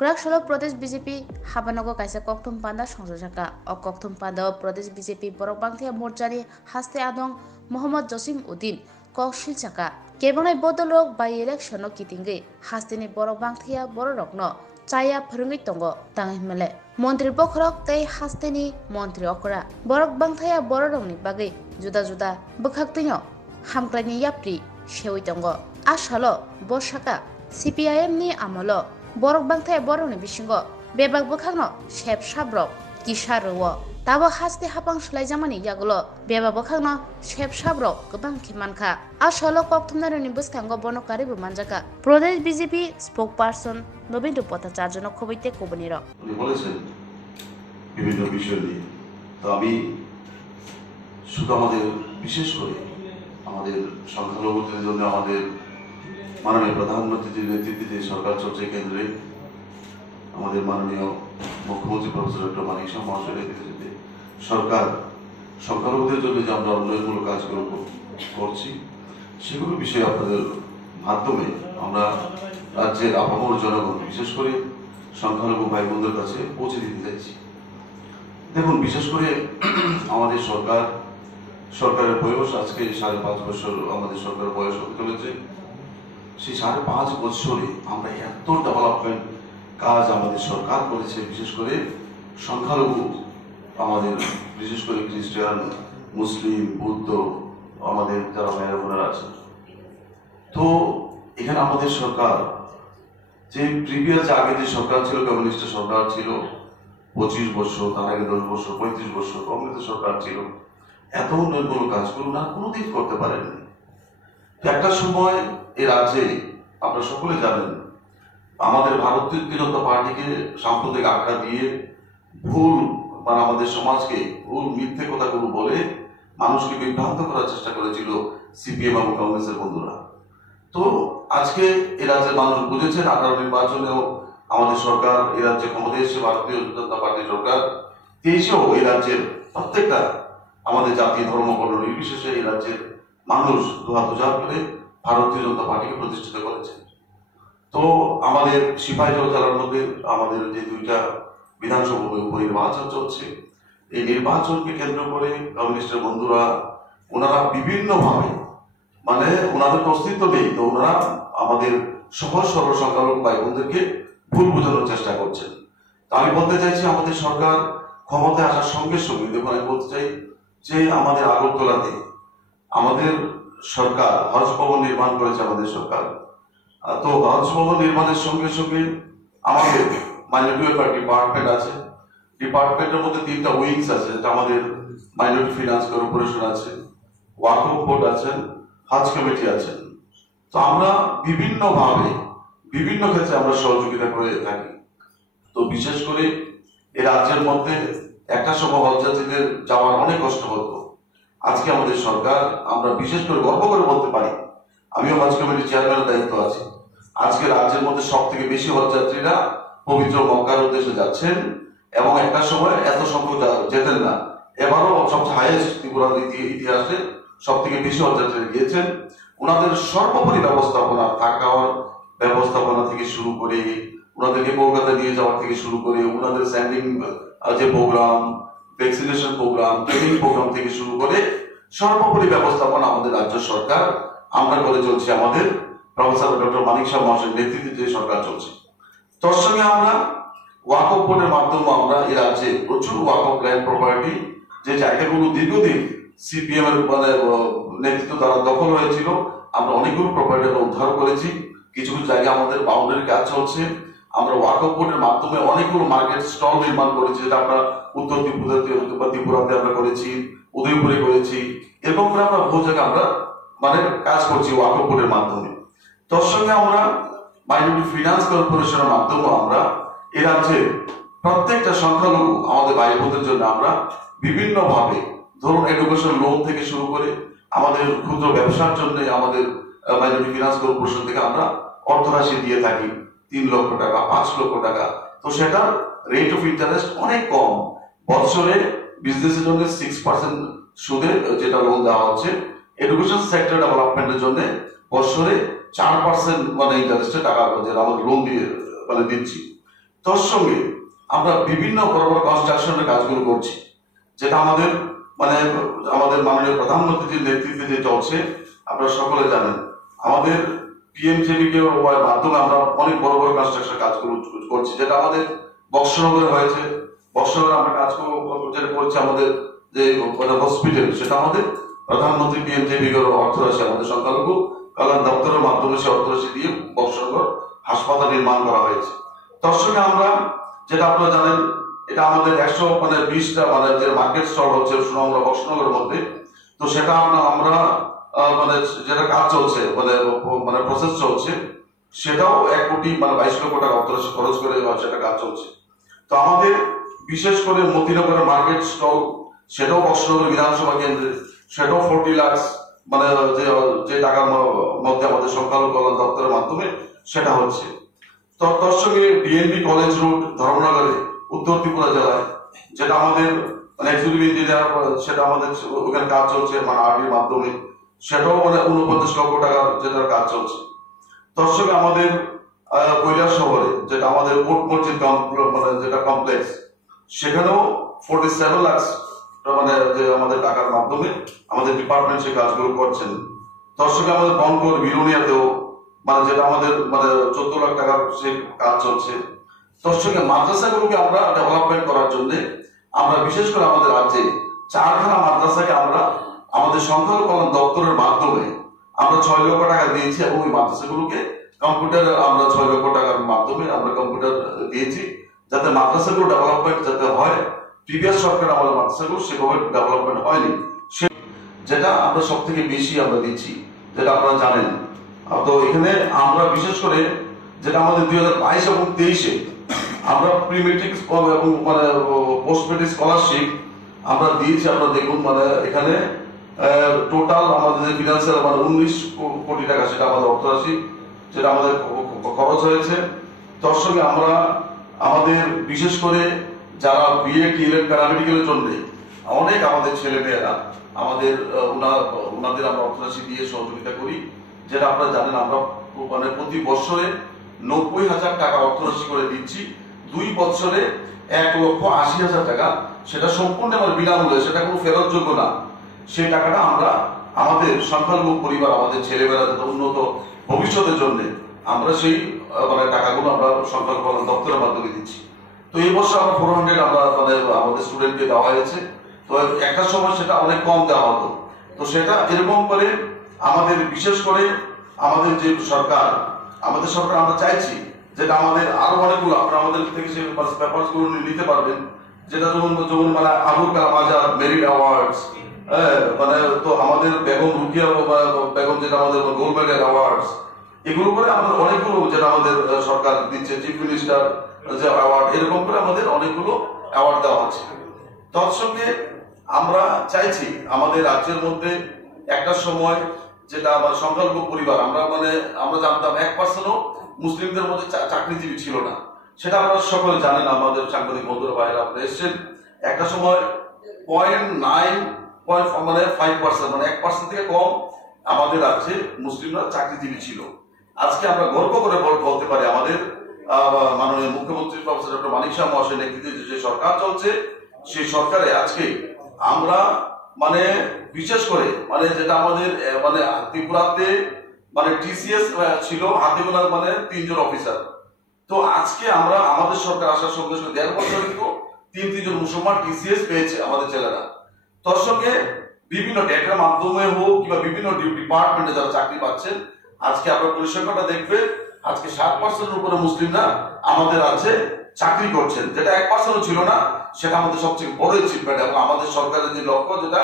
Kurak Pradesh BJP Habanogo kaisa koktum panda songsojaka o koktum panda Pradesh BJP borok bangthia morjani haste adong Mohammad Josim Uddin kok silchaka kebangnai bodolok by election no kitinggi hasteni borok bangthia borokno chaya phurungui tongo tangmele মন্ত্রী বখরক tei hasteni মন্ত্রী okra borok bangthaya borokni bagui juda juda bwkhaktingo hamklani yapri sewi tongo asalo borsaka CPIM ni amolo borok bangthaya borokni bisingo bebak bwkhakno sep sabrok kisarwo tabo haste hapang shlaijamani yagulo bebak bwkhakno sep sabrok gobang khimankha asalo kokthumnaroni bwskango bonokari bo manjaka Pradesh BJP spokesperson নবীন্দ্র পথচার্য খবইতে কবনির উনি বলেছেন বিভিন্ন বিষয় নিয়ে। তো আমি শুধু আমাদের বিশেষ করে আমাদের সংখ্যালঘুদের জন্য আমাদের মাননীয় প্রধানমন্ত্রীর নেতৃত্বে সরকার চলছে কেন্দ্রে আমাদের মাননীয় মুখ্যমন্ত্রী প্রফেসর ডক্টর মানিক শাহ মহাশয়ের নেতৃত্বে সরকার সংখ্যালঘুদের জন্য যে আমরা উন্নয়নমূলক কাজগুলো করছি সেগুলো বিষয়ে আপনাদের মাধ্যমে আমরা রাজ্যের আপামর জনগণ বিশেষ করে সংখ্যালঘু ভাই বোনদের কাছে পৌঁছে দিতে চাইছি। দেখুন, বিশেষ করে আমাদের সরকারের বয়স আজকে 5.5 বছর আমাদের সরকারের বয়স হতে চলেছে। সেই 5.5 বছরে আমরা এত ডেভেলপমেন্ট কাজ আমাদের সরকার করেছে, বিশেষ করে সংখ্যালঘু আমাদের বিশেষ করে খ্রিস্টান, মুসলিম, বৌদ্ধ আমাদের যারা ভাইরা বোনেরা আছেন। তো এখানে আমাদের সরকার যে প্রিভিয়াস আগে যে সরকার ছিল, কমিউনিস্ট সরকার ছিল 25 বছর, তার আগে 10 বছর, 35 বছর কংগ্রেসের সরকার ছিল, এত উন্নয়নমূলক কাজগুলো না কোনোদিন করতে পারেননি। একটা সময় এই রাজ্যে আপনারা সকলে জানেন আমাদের ভারতীয় জনতা পার্টিকে সাম্প্রদায়িক আখ্যা দিয়ে ভুল আমাদের সমাজকে ভুল মিথ্যে কথাগুলো বলে মানুষকে বিভ্রান্ত করার চেষ্টা করেছিল সিপিএম এবং কংগ্রেসের বন্ধুরা। তো আজকে এ রাজ্যের মানুষ বুঝেছেন, 18 নির্বাচনেও আমাদের সরকার এ রাজ্যে ক্ষমতায় এসে ভারতীয় জনতা পার্টি সরকার 23-এও এই রাজ্যের প্রত্যেকটা আমাদের জাতি ধর্ম বর্ণ নির্বিশেষে এই রাজ্যের মানুষ দুহাত উজাড় করে ভারতীয় জনতা পার্টিকে প্রতিষ্ঠিত করেছে। তো আমাদের সিপাহীজলা জেলার মধ্যে আমাদের যে 2টা বিধানসভা উপনির্বাচন চলছে, এই নির্বাচনকে কেন্দ্র করে কমিউনিস্টের বন্ধুরা ওনারা বিভিন্নভাবে ওনাদের অস্তিত্ব নেই, তো ওনারা আমাদের সহজ সরল সংখ্যালঘু ভাই বোনদেরকে ভুল বোঝানোর চেষ্টা করছেন। তো আমি বলতে চাইছি আমাদের সরকার ক্ষমতায় আসার সঙ্গে সঙ্গে দেখুন, আমি বলতে চাই যে আমাদের আগরতলাতে আমাদের সরকার হজ ভবন নির্মাণ করেছে আমাদের সরকার। তো হজ ভবন নির্মাণের সঙ্গে সঙ্গে আমাদের মাইনরিটি ওয়েলফেয়ার ডিপার্টমেন্ট আছে, ডিপার্টমেন্টের মধ্যে 3টা উইংস আছে, যেটা আমাদের মাইনরিটি ফিনান্স কর্পোরেশন আছে, ওয়াকফ বোর্ড আছেন, হজ কমিটি আছেন। তো আমরা বিভিন্নভাবে বিভিন্ন ক্ষেত্রে আমরা সহযোগিতা করে থাকি। তো বিশেষ করে এই রাজ্যের মধ্যে একটা সময় হজ যাত্রীদের যাওয়ার অনেক কষ্ট হতো। আজকে আমাদের সরকার, আমরা বিশেষ করে গর্ব করে বলতে পারি, আমিও হজ কমিটির চেয়ারম্যানের দায়িত্ব আছে, আজকে রাজ্যের মধ্যে সব থেকে বেশি হজ যাত্রীরা পবিত্র মক্কার উদ্দেশ্যে যাচ্ছেন এবং একটা সময় এত সংখ্যক যেতেন না, এবারও সবচেয়ে হাইয়েস্ট ত্রিপুরার ইতিহাসে সব থেকে বেশি হজ যাত্রীরা গিয়েছেন। ওনাদের সর্বোপরি ব্যবস্থাপনা, থাকার ব্যবস্থাপনা থেকে শুরু করে ওনাদেরকে কলকাতা নিয়ে যাওয়ার থেকে শুরু করে ওনাদের স্যান্ডিং যে programme, vaccination programme, training programme থেকে শুরু করে সর্বোপরি ব্যবস্থাপনা আমাদের রাজ্য সরকার আমরা করে চলছে। আমাদের প্রফেসর ডক্টর মানিক শাহ মহাশয়ের নেতৃত্বে যে সরকার চলছে, তার সঙ্গে আমরা ওয়াকফ বোর্ডের মাধ্যমে আমরা এই রাজ্যে প্রচুর ওয়াকফ ল্যান্ড প্রপার্টি যে জায়গাগুলো দীর্ঘদিন সিপিএম এর নেতৃত্ব দ্বারা দখল হয়েছিল, আমরা অনেকগুলো প্রপার্টি উদ্ধার করেছি। কিছু কিছু জায়গায় আমাদের বাউন্ডারি কাজ চলছে। আমরা ওয়াকফ বোর্ডের মাধ্যমে অনেকগুলো মার্কেট স্টল নির্মাণ করেছি, যেটা আমরা উত্তর ত্রিপুরাতে আমরা করেছি, উদয়পুরে করেছি, এরকম করে আমরা বহু জায়গায় আমরা কাজ করছি ওয়াকফ বোর্ডের মাধ্যমে। তার সঙ্গে আমরা মাইনরিটি ফিনান্স কর্পোরেশনের মাধ্যমে আমরা এ রাজ্যে প্রত্যেকটা সংখ্যালঘু আমাদের ভাই বোনদের জন্য আমরা বিভিন্নভাবে ধরুন এডুকেশন লোন থেকে শুরু করে আমাদের ক্ষুদ্র ব্যবসার জন্য আমাদের মাইনরিটি ফিনান্স কর্পোরেশন থেকে আমরা অর্থরাশি দিয়ে থাকি, 3 লক্ষ টাকা, 5 লক্ষ টাকা। তো সেটা রেট অফ ইন্টারেস্ট অনেক কম, বছরে বিজনেসের জন্য 6% সুদে যেটা লোন দেওয়া হচ্ছে, এডুকেশন সেক্টর ডেভেলপমেন্টের জন্য বছরে 4% ইন্টারেস্টে টাকা যেটা আমরা লোন দিয়ে দিচ্ছি। তোর সঙ্গে আমরা বিভিন্ন বড় বড় কনস্ট্রাকশনের কাজগুলো করছি, যেটা আমাদের মানে আমাদের মাননীয় প্রধানমন্ত্রীর নেতৃত্বে যে চলছে। আপনারা সকলে জানেন আমাদের পিএমজেবিকে মাধ্যমে আমরা অনেক বড় বড় কনস্ট্রাকশন কাজগুলো করছি, যেটা আমাদের বক্সনগরে হয়েছে। বক্সনগরে আমরা কাজ যেটা করছি, আমাদের যে হসপিটাল, সেটা আমাদের প্রধানমন্ত্রী পিএমজেবিকের অর্থরাশি, আমাদের সংখ্যালঘু কল্যাণ দপ্তরের মাধ্যমে সে অর্থরাশি দিয়ে বক্সনগর হাসপাতাল নির্মাণ করা হয়েছে। তার সঙ্গে আমরা যেটা আপনারা জানেন, এটা আমাদের 120টা যে মার্কেট স্টল হচ্ছে সুনামগড় বক্সনগরের মধ্যে। তো সেটা আমরা যেটা কাজ চলছে প্রসেস চলছে, সেটাও 1,22,00,000 টাকা অর্থরাশি খরচ করে সেটা কাজ চলছে। তো আমাদের বিশেষ করে মতিনগরের মার্কেট স্টল, সেটাও বক্সনগর বিধানসভা কেন্দ্রে, সেটাও 40 লাখ যে টাকার মধ্যে আমাদের সংখ্যালঘু কল্যাণ দপ্তরের মাধ্যমে সেটা হচ্ছে। তো তার সঙ্গে ডিএনবি কলেজ রোড ধর্মনগরে উত্তর ত্রিপুরা জেলায়, যেটা আমাদের এক্সিকিউটিভ ইঞ্জিনিয়ার, সেটা আমাদের ওখানে কাজ চলছে আরডির মাধ্যমে, সেটাও 49 লক্ষ টাকার যেটার কাজ চলছে। তার সঙ্গে আমাদের কৈলাস শহরে যেটা আমাদের কোর্ট মসজিদ যেটা কমপ্লেক্স, সেখানেও 47 লাখ যে আমাদের টাকার মাধ্যমে আমাদের ডিপার্টমেন্ট সে কাজগুলো করছেন। তার সঙ্গে আমাদের বনকর বিরুনিয়াতেও যেটা আমাদের 14 লাখ টাকার সে কাজ চলছে। তার সঙ্গে মাদ্রাসাগুলোকে আমরা ডেভেলপমেন্ট করার জন্য আমরা বিশেষ করে আমাদের রাজ্যে 4খানা মাদ্রাসাকে আমরা আমাদের সংখ্যালঘু কল্যাণ দপ্তরের মাধ্যমে আমরা 6 লক্ষ টাকা দিয়েছি, এবং ওই মাদ্রাসাগুলোকে কম্পিউটার আমরা 6 লক্ষ টাকার মাধ্যমে আমরা কম্পিউটার দিয়েছি, যাতে মাদ্রাসাগুলো ডেভেলপমেন্ট যাতে হয়। প্রিভিয়াস সরকার আমাদের মাদ্রাসাগুলো সেভাবে ডেভেলপমেন্ট হয়নি, যেটা আমরা সব থেকে বেশি আমরা দিচ্ছি, যেটা আপনারা জানেন। তো এখানে আমরা বিশেষ করে যেটা আমাদের 2022 এবং 23-এ আমরা প্রি মেট্রিক এবং পোস্ট মেট্রিক স্কলারশিপ আমরা দিয়েছি। আপনারা দেখুন এখানে টোটাল আমাদের যে ফিনান্সিয়াল 19 কোটি টাকা, সেটা আমাদের অর্থরাশি, যেটা আমাদের খরচ হয়েছে। তার সঙ্গে আমরা আমাদের বিশেষ করে যারা বিএ টিএলএড প্যারামেডিক্যালের জন্য অনেক আমাদের ছেলে মেয়েরা আমাদের ওনাদের আমরা অর্থরাশি দিয়ে সহযোগিতা করি, যেটা আপনারা জানেন। আমরা প্রতি বছরে 90,000 টাকা অর্থরাশি করে দিচ্ছি, 2 বছরে 1,80,000 টাকা, সেটা সম্পূর্ণ আমার বিনামূল্যে, সেটা কোনো ফেরতযোগ্য না। সেই টাকাটা আমরা আমাদের সংখ্যালঘু পরিবার, আমাদের ছেলেমেয়েরা যাতে উন্নত ভবিষ্যতের জন্য আমরা সেই টাকাগুলো আমরা সংখ্যালঘু কল্যাণ দপ্তরের মাধ্যমে দিচ্ছি। তো এই বছর আমরা 400 আমরা আমাদের স্টুডেন্টকে দেওয়া হয়েছে। তো একটা সময় সেটা অনেক কম দেওয়া হতো। তো সেটা এরকম করে আমাদের বিশেষ করে আমাদের যে সরকার আমরা চাইছি যেটা আমাদের আরো অনেকগুলো, আপনারা আমাদের থেকে সেই পেপারস গুলো নিতে পারবেন, যেটা যেমন আবুল কালাম আজাদ মেরিট অ্যাওয়ার্ডস, তো আমাদের বেগম রুকিয়া বেগম যেটা আমাদের গোল্ড মেডেল অ্যাওয়ার্ডস, এগুলো করে আমাদের অনেকগুলো যেটা আমাদের সরকার দিচ্ছে, চিফ মিনিস্টার যে অ্যাওয়ার্ড, এরকম করে আমাদের অনেকগুলো অ্যাওয়ার্ড দেওয়া হচ্ছে। তৎসঙ্গে আমরা চাইছি আমাদের রাজ্যের মধ্যে একটা সময় যেটা আমার সংখ্যালঘু পরিবার, আমরা জানতাম 1%ও মুসলিমদের মধ্যে চাকরিজীবী ছিল না, সেটা আপনারা সকলে জানেন। আমাদের সাংবাদিক বন্ধুরা ভাইরা আপনারা এসেছেন, একটা সময় 0.5% 1% থেকে কম আমাদের রাজ্যে মুসলিমরা চাকরিজীবী ছিল। আজকে আমরা গর্ব করে বলতে পারি আমাদের মাননীয় মুখ্যমন্ত্রী প্রফেসর ডক্টর মানিক শাহ মহাশয়ের নেতৃত্বে যে সরকার চলছে, সেই সরকারে আজকে আমরা বিশেষ করে যেটা আমাদের ত্রিপুরাতে টিসিএস ছিল হাতে গোনা 3 জন অফিসার। তো আজকে আমরা আমাদের সরকার আসার সঙ্গে সঙ্গে 1.5 বছর কিন্তু 3 জন মুসলমান টিসিএস পেয়েছে আমাদের ছেলেরা। তার সঙ্গে বিভিন্ন ডেটার মাধ্যমে হোক কিংবা বিভিন্ন ডিপার্টমেন্টে যারা চাকরি পাচ্ছেন, আজকে আপনার পরিসংখ্যানটা দেখবেন, আজকে 7%-এর উপরে মুসলিমরা আমাদের রাজ্যে চাকরি করছেন, যেটা 1%ও ছিল না। সেটা আমাদের সবচেয়ে বড় অ্যাচিভমেন্ট, এবং আমাদের সরকারের যে লক্ষ্য, যেটা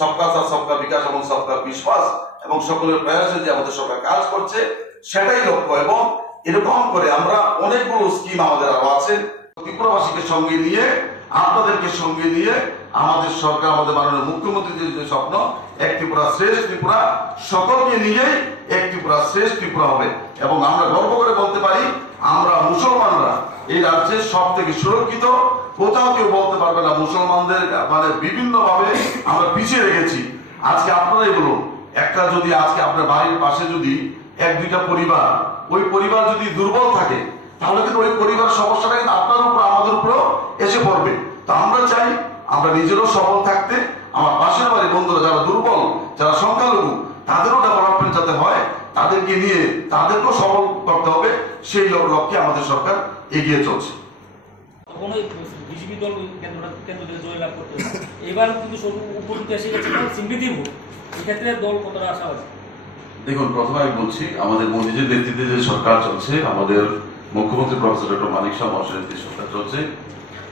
সবকা সাথ সবকা বিকাশ এবং সবকা বিশ্বাস এবং সকলের প্রয়াসে যে আমাদের সরকার কাজ করছে, সেটাই লক্ষ্য। এবং এরকম করে আমরা অনেকগুলো স্কিম আমাদের আরো আছে, ত্রিপুরাবাসীকে সঙ্গে নিয়ে, আপনাদেরকে সঙ্গে নিয়ে আমাদের সরকার, আমাদের মাননীয় মুখ্যমন্ত্রীর যে স্বপ্ন, এক ত্রিপুরা শ্রেষ্ঠ ত্রিপুরা, সকলকে নিয়েই এক ত্রিপুরা শ্রেষ্ঠ ত্রিপুরা হবে। এবং আমরা গর্ব করে বলতে পারি, আমরা মুসলমানরা এই রাজ্যে সব থেকে সুরক্ষিত, কোথাও কেউ বলতে পারবে না মুসলমানদের বিভিন্ন ভাবে আমরা পিছিয়ে রেখেছি। আজকে আপনারাই বলুন, একটা যদি আজকে আপনার বাড়ির পাশে যদি 1-2টা পরিবার, ওই পরিবার যদি দুর্বল থাকে, তাহলে কিন্তু ওই পরিবার সমস্যাটা কিন্তু নিজেরও সফল থাকতে, আমার পাশের বাড়ির বন্ধুরা যারা দুর্বল, যারা সংখ্যালঘু, তাদেরও ডেভেলপমেন্ট যাতে হয়, তাদেরকে নিয়ে তাদেরকেও সফল করতে হবে, সেই লক্ষ্যে আমাদের সরকার এগিয়ে চলছে। বিজেপি দল কেন্দ্র থেকে জয় লাভ করতে এবার কিন্তু উপযুক্ত এসে গেছে সিম্পিতির ভোট, এক্ষেত্রে দল কতটা আশাবাদী? দেখুন, প্রথমে আমি বলছি, আমাদের মোদীজির নেতৃত্বে যে সরকার চলছে, আমাদের মুখ্যমন্ত্রী প্রফেসর ডক্টর মানিক শাহ মহাশয়ের নেতৃত্বে সরকার চলছে,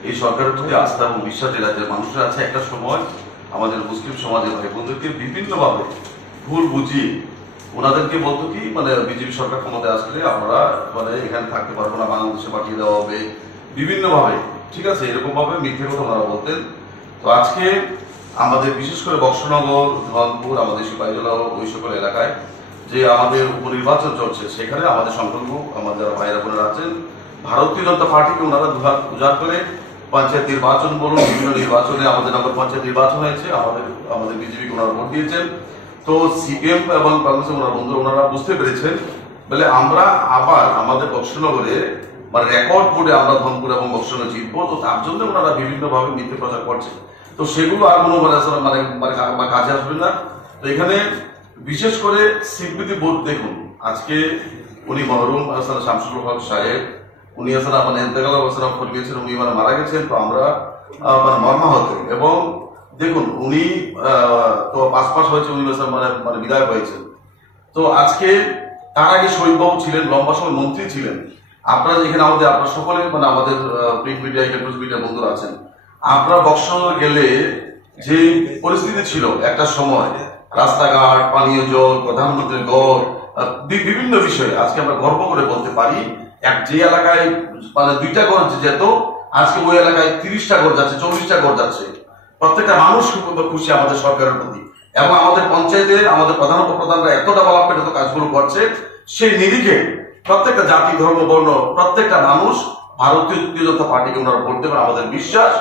এই সরকারের প্রতি আস্থা এবং বিশ্বাস যে রাজ্যের মানুষের আছে। একটা সময় আমাদের মুসলিম সমাজের ভাই বোনদেরকে বিভিন্নভাবে ভুল বুঝিয়ে ওনাদেরকে বলতো কি, বিজেপি সরকার ক্ষমতায় আসলে আমরা এখানে থাকতে পারবো না, বাংলাদেশে পাঠিয়ে দেওয়া হবে বিভিন্নভাবে, ঠিক আছে, এরকম ভাবে মিথ্যে কথা ওনারা বলতেন। তো আজকে আমাদের বিশেষ করে বক্সনগর, ধনপুর, আমাদের সিপাহীজলা, ওই সকল এলাকায় যে আমাদের উপনির্বাচন চলছে, সেখানে আমাদের সংখ্যালঘু আমাদের ভাইরা বোনেরা আছেন, ভারতীয় জনতা পার্টিকে ওনারা দুহাত উজাড় করে পঞ্চায়েত নির্বাচন বলুন, বিভিন্ন নির্বাচনে, আমাদের নগর পঞ্চায়েত নির্বাচন হয়েছে, আমাদের বিজেপিকে ওনারা ভোট দিয়েছেন। তো সিপিএম এবং কংগ্রেসের ওনার বন্ধু ওনারা বুঝতে পেরেছেন, বলে আমরা আবার আমাদের বক্সনগরে রেকর্ড বোর্ডে আমরা ধনপুর এবং বক্সনগর জিতবো। তো তার জন্য ওনারা বিভিন্নভাবে মিথ্যে প্রচার করছে। তো সেগুলো আর কোনো কাজে আসবে না। তো এখানে বিশেষ করে স্বীকৃতি বোর্ড, দেখুন আজকে উনি মহরুম হাসান শামসুল হক সাহেব, উনি আসলে ইন্তেকাল অবস্থা করিয়েছেন, উনি মারা গেছেন। তো আমরা মর্মাহত, এবং দেখুন উনি তো পাস হয়েছে, উনি বিদায় হয়েছেন। তো আজকে তার আগে শহীদবাবু ছিলেন, লম্বা সময় মন্ত্রী ছিলেন। আপনারা এখানে আপনারা সকলে আমাদের প্রিন্ট মিডিয়া, ইলেকট্রনিক্স মিডিয়া বন্ধুরা আছেন, আপনারা বক্সনগর গেলে যে পরিস্থিতি ছিল একটা সময়, রাস্তাঘাট, পানীয় জল, প্রধানমন্ত্রীর গড়, বিভিন্ন বিষয়ে আজকে আমরা গর্ব করে বলতে পারি, যে এলাকায় 2টা গড় যেত, আজকে ওই এলাকায় 30টা গড় যাচ্ছে, 40টা গড় যাচ্ছে। প্রত্যেকটা মানুষ খুশি আমাদের সরকারের প্রতি, এবং আমাদের পঞ্চায়েতে আমাদের প্রধান উপপ্রধানরা এত ডেভেলপমেন্ট, এত কাজগুলো করছে, সেই নিরিখে প্রত্যেকটা জাতি, ধর্ম, বর্ণ, প্রত্যেকটা মানুষ ভারতীয় জনতা পার্টিকে ওনারা ভোট দেবেন, আমাদের বিশ্বাস।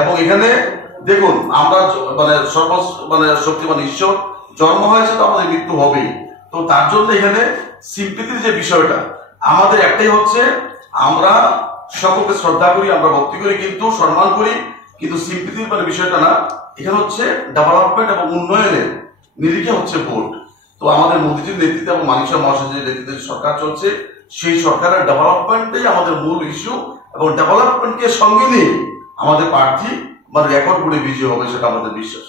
এবং এখানে দেখুন, আমরা শক্তিমান ঈশ্বর, জন্ম হয়েছে তো আমাদের মৃত্যু হবেই। তো তার জন্য এখানে সিম্পিতির যে বিষয়টা আমাদের একটাই হচ্ছে, আমরা সকলকে শ্রদ্ধা করি, আমরা ভক্তি করি, কিন্তু সম্মান করি, কিন্তু সিম্পিতির বিষয়টা না। এখানে হচ্ছে ডেভেলপমেন্ট এবং উন্নয়নের নিরিখে হচ্ছে ভোট। তো আমাদের মোদীজির নেতৃত্বে এবং মানিক শাহ মহাশয়ের নেতৃত্বে সরকার চলছে, সেই সরকারের ডেভেলপমেন্টটাই আমাদের মূল ইস্যু, এবং ডেভেলপমেন্টকে সঙ্গে নিয়ে আমাদের প্রার্থী রেকর্ড বোর্ডে বিজয়ী হবে, সেটা আমাদের বিশ্বাস।